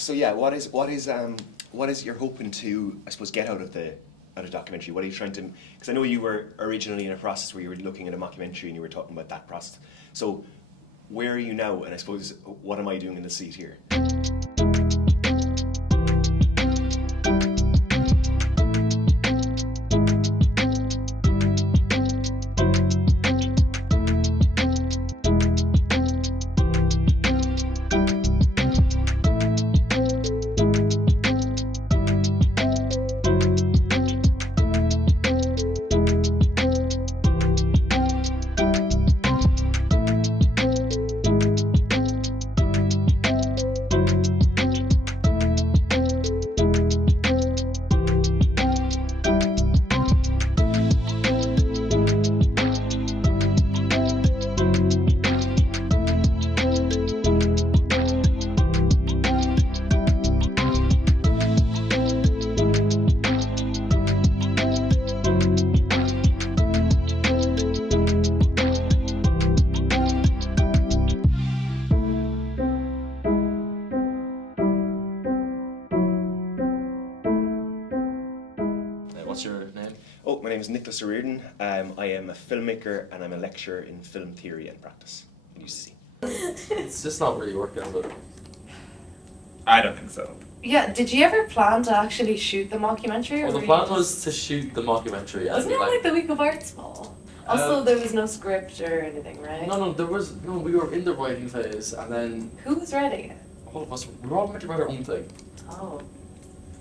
So yeah, what is you're hoping to, I suppose, get out of the documentary? What are you trying to? Because I know you were originally in a process where you were looking at a mockumentary and you were talking about that process. So where are you now? And I suppose, what am I doing in the seat here? What's your name? Oh, my name is Nicholas O'Riordan. I am a filmmaker and I'm a lecturer in film theory and practice in UCC. It's just not really working, but I don't think so. Yeah, did you ever plan to actually shoot the mockumentary? well, the plan was to shoot the mockumentary. and Wasn't be it like the Week of Arts Ball? Also, there was no script or anything, right? No, there was no. We were in the writing phase, and then Who was writing it? all of us we were all meant to write our own thing, Oh.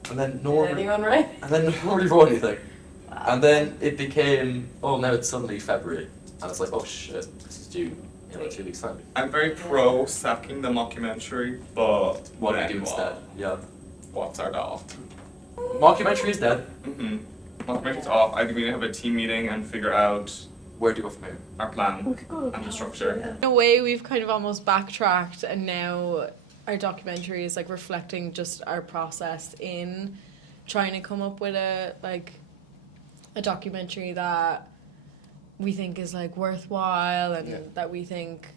and then no Did one, anyone write? and then no one really wrote anything, Wow. and then it became now it's suddenly February, and it's like oh shit, this is due in 2 weeks' time. I'm very pro sacking the mockumentary, but What do then we do instead? Yeah, What's our doll? mockumentary is dead. Mockumentary's off. I think we need to have a team meeting and figure out Where do you go from here? our plan and the structure. In a way, we've kind of almost backtracked, and now our documentary is like reflecting just our process in trying to come up with a documentary that we think is like worthwhile and that we think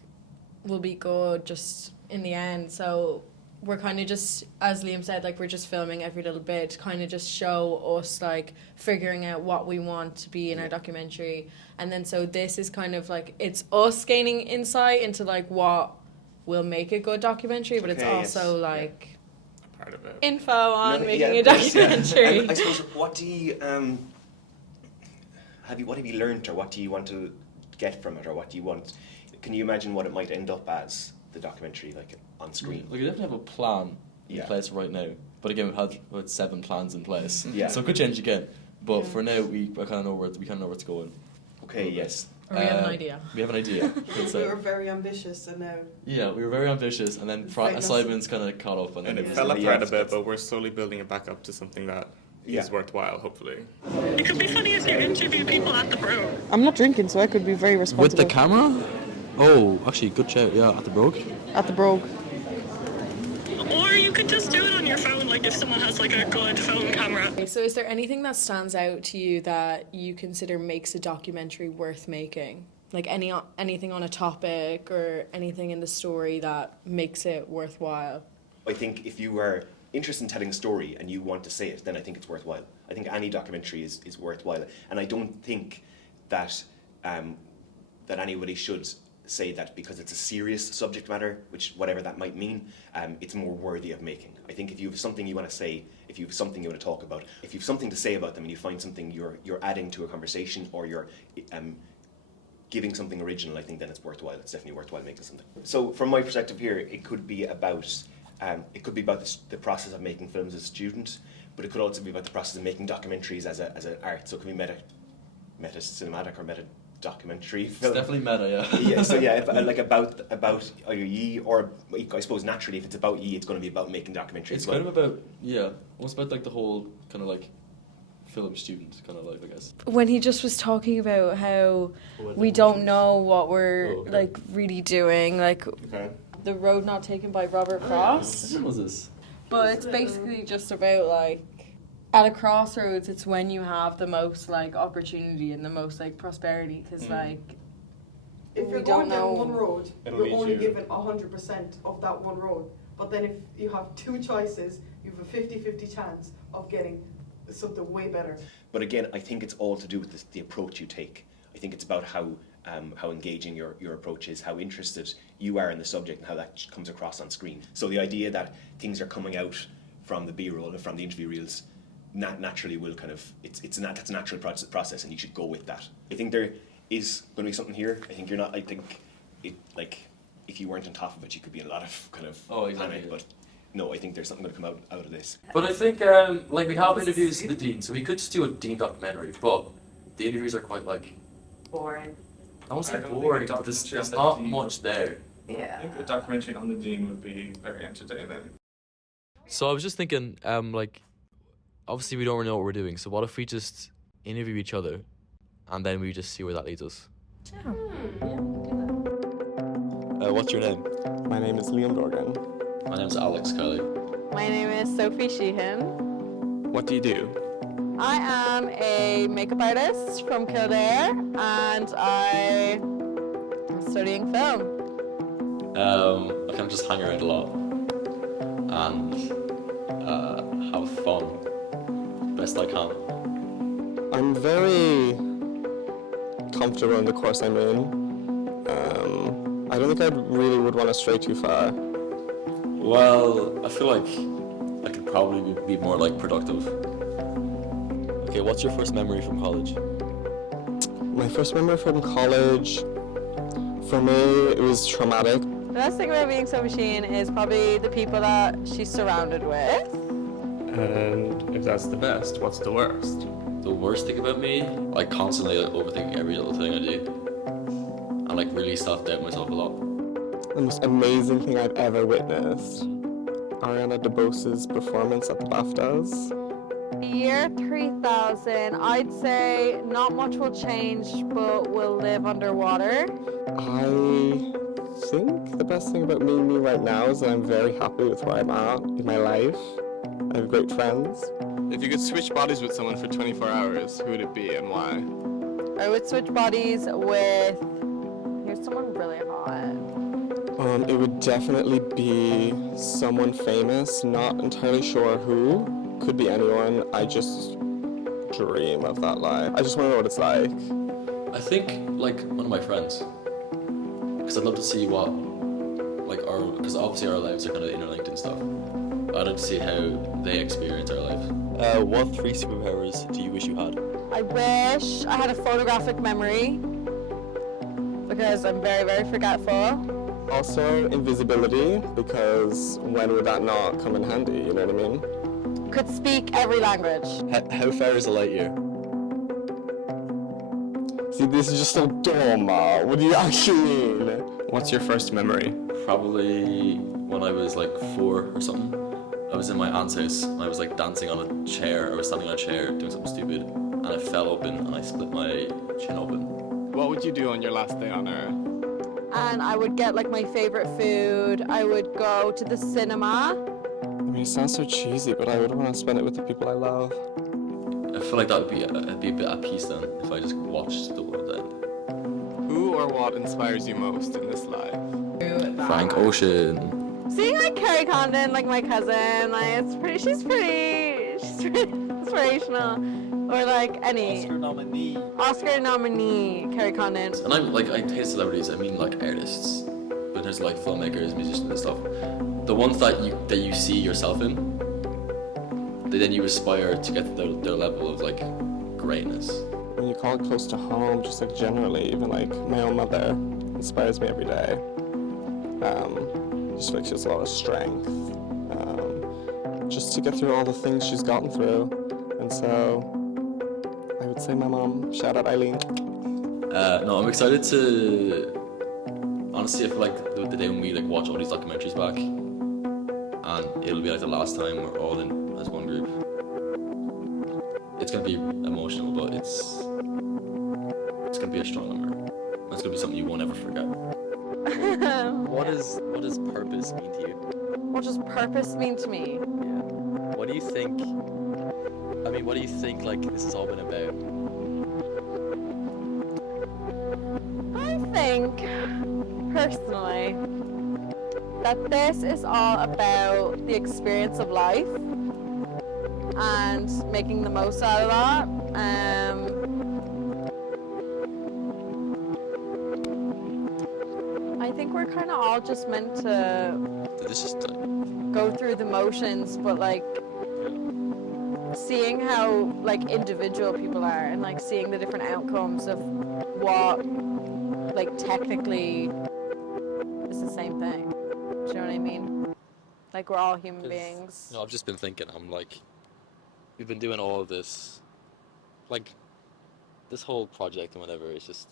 will be good just in the end. So we're kind of just, as Liam said, like we're just filming every little bit to kind of just show us like figuring out what we want to be in our documentary. And then so this is kind of like, it's us gaining insight into like what will make a good documentary, but it's Okay, yes. also like Part of it. info on No, making yeah, a of course, yeah. documentary. And I suppose, what do you what have you learned, or what do you want to get from it, or what do you want? Can you imagine what it might end up as, the documentary, like on screen? Like, we definitely have a plan in Yeah. place right now, but again, we've had about 7 plans in place, Yeah. so it could change again. But for now, we kind of know where it's going. Okay, yes. Or we have an idea. We have an idea. Let's We say. were very ambitious and now Yeah, we were very ambitious, and then Right, Simon's kind of caught up, and And then it was fell like, apart yeah, a bit, but we're slowly building it back up to something that is Yeah. worthwhile, hopefully. It could be funny if you interview people at the brew. I'm not drinking, so I could be very responsible. With the camera? Oh, actually, good shout. Yeah, at the Brogue. At the Brogue. Or you could just do it on your phone, like if someone has like a good phone camera. Okay, so is there anything that stands out to you that you consider makes a documentary worth making? Like anything on a topic or anything in the story that makes it worthwhile? I think if you are interested in telling a story and you want to say it, then I think it's worthwhile. I think any documentary is worthwhile, and I don't think that that anybody should say that because it's a serious subject matter, which whatever that might mean, it's more worthy of making. I think if you have something you want to say, if you have something you want to talk about, if you have something to say about them and you find something you're adding to a conversation, or you're giving something original, I think then it's worthwhile. It's definitely worthwhile making something. So from my perspective here, it could be about the process of making films as a student, but it could also be about the process of making documentaries as an art. So it could be meta cinematic or meta documentary It's film. definitely meta, yeah. Yeah, so yeah, like about either ye, or I suppose naturally if it's about ye, it's going to be about making documentaries. It's kind of about, almost about like the whole kind of like film student kind of life, I guess. When he just was talking about how we don't know what we're like really doing, like Okay. The Road Not Taken by Robert Frost. When was this? But it's basically just about like at a crossroads, it's when you have the most like opportunity and the most like prosperity, because like If we you're don't going down know. one road, It'll you're lead only you- given 100% of that one road. But then if you have two choices, you have a 50-50 chance of getting something way better. But again, I think it's all to do with the approach you take. I think it's about how engaging your approach is, how interested you are in the subject, and how that comes across on screen. So the idea that things are coming out from the B-roll, from the interview reels, naturally will kind of, that's a natural process, and you should go with that. I think there is going to be something here. I think you're not, I think it, like, if you weren't on top of it, you could be in a lot of kind of panic, but no, I think there's something going to come out of this. But I think, like, we have interviews with the dean, so we could just do a dean documentary, but the interviews are quite, like, Boring. I won't say I don't think boring, a but there's documentary on the not dean- much there. I Yeah. think a documentary on the dean would be very entertaining. So I was just thinking, like, obviously we don't really know what we're doing. So what if we just interview each other, and then we just see where that leads us? What's your name? My name is Liam Dorgan. My name's Alex Kelly. My name is Sophie Sheehan. What do you do? I am a makeup artist from Kildare and I am studying film. I kind of just hang around a lot and have fun best I can. I'm very comfortable in the course I'm in. I don't think I really would want to stray too far. Well, I feel like I could probably be more like productive. Okay, what's your first memory from college? My first memory from college, for me, it was traumatic. The best thing about being Sophie Sheehan is probably the people that she's surrounded with. And if that's the best, what's the worst? The worst thing about me, I constantly overthink every little thing I do. And like really self-doubt myself a lot. The most amazing thing I've ever witnessed. Ariana DeBose's performance at the BAFTAs. Year 3000, I'd say not much will change, but we'll live underwater. I think the best thing about me right now is that I'm very happy with where I'm at in my life. I have great friends. If you could switch bodies with someone for 24 hours, who would it be and why? I would switch bodies with, here's someone really hot. It would definitely be someone famous, not entirely sure who. Could be anyone. I just dream of that life. I just want to know what it's like. I think like one of my friends. Because I'd love to see what, like because obviously our lives are kind of interlinked and stuff. I'd like to see how they experience our life. What 3 superpowers do you wish you had? I wish I had a photographic memory because I'm very, very forgetful. Also, invisibility, because when would that not come in handy, you know what I mean? Could speak every language. How far is a light year? See, this is just so dumb. What do you actually mean? What's your first memory? Probably when I was like 4 or something. I was in my aunt's house and I was like dancing on a chair. I was standing on a chair doing something stupid and I fell open and I split my chin open. What would you do on your last day on Earth? And I would get like my favorite food. I would go to the cinema. I mean, it sounds so cheesy, but I would want to spend it with the people I love. I feel like that would be I'd be a bit at peace then if I just watched the world end. Who or what inspires you most in this life? Frank Ocean. Seeing like Carrie Condon, like my cousin, like she's pretty inspirational. Or like any Oscar nominee Carrie Condon. And I'm like, I hate celebrities, I mean like artists. But there's like filmmakers, musicians and stuff. The ones that you see yourself in, then you aspire to get to their level of like greatness. When you call it close to home, just like generally, even like my own mother inspires me every day. Just like she has a lot of strength, just to get through all the things she's gotten through. And so I would say my mom. Shout out Eileen. No, I'm excited to. Honestly, I feel like the day when we like watch all these documentaries back, and it'll be like the last time we're all in as one group. It's gonna be emotional, but it's gonna be a strong memory. It's gonna be something you won't ever forget. What does purpose mean to you? What does purpose mean to me? What do you think? I mean, what do you think like this has all been about? I think, personally, that this is all about the experience of life and making the most out of that. I think we're kind of all just meant to This is go through the motions, but like seeing how like individual people are and like seeing the different outcomes of what like technically is the same thing. Do you know what I mean? Like we're all human beings. You know, I've just been thinking, I'm like, we've been doing all of this, like, this whole project and whatever, it's just,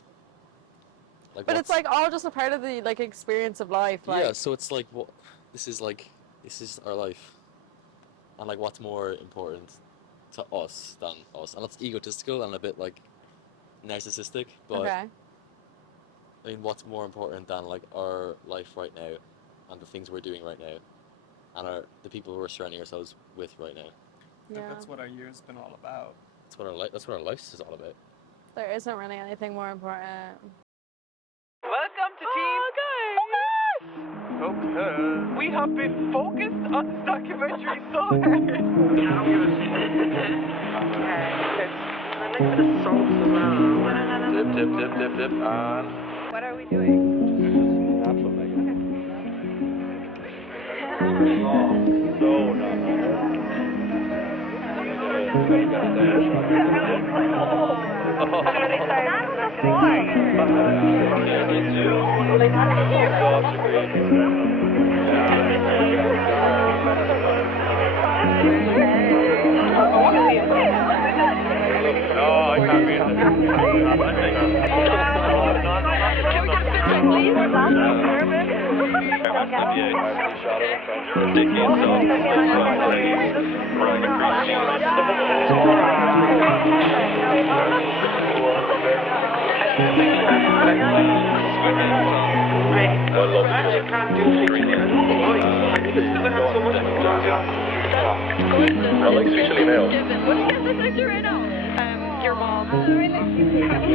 like, But it's like all just a part of the like experience of life. Like, yeah, so it's like, what, this is our life. And like, what's more important to us than us? And that's egotistical and a bit like narcissistic, but okay. I mean, what's more important than like our life right now and the things we're doing right now and the people we're surrounding ourselves with right now? Yeah. That's what our year's been all about. That's what our life is all about. There isn't really anything more important. Welcome to Team. Okay. We have been focused on this documentary so hard. A little bit of salt as well. Dip, and... What are we doing?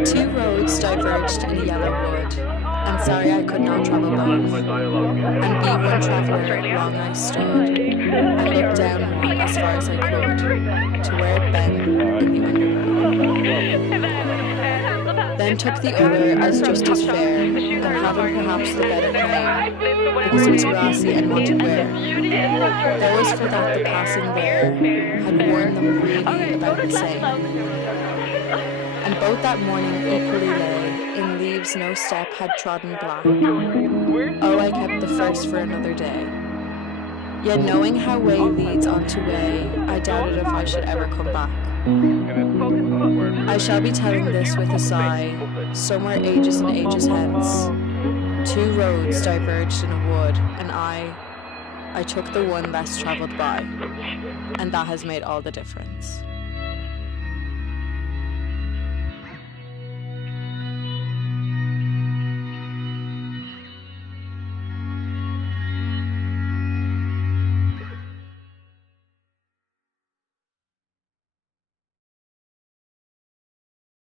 Two roads diverged in a yellow wood, and sorry I could not travel both. And being one traveller, wrong I stood, and looked down one as far as I could, to where it bent in the undergrowth. Then took the other as just as fair, and having perhaps the better claim, because it was grassy and wanted wear. There was for that the passing there had worn them really about the same. And both that morning equally lay, in leaves no step had trodden black. Oh, I kept the first for another day. Yet knowing how way leads on to way, I doubted if I should ever come back. I shall be telling this with a sigh, somewhere ages and ages hence. Two roads diverged in a wood, and I took the one less travelled by, and that has made all the difference.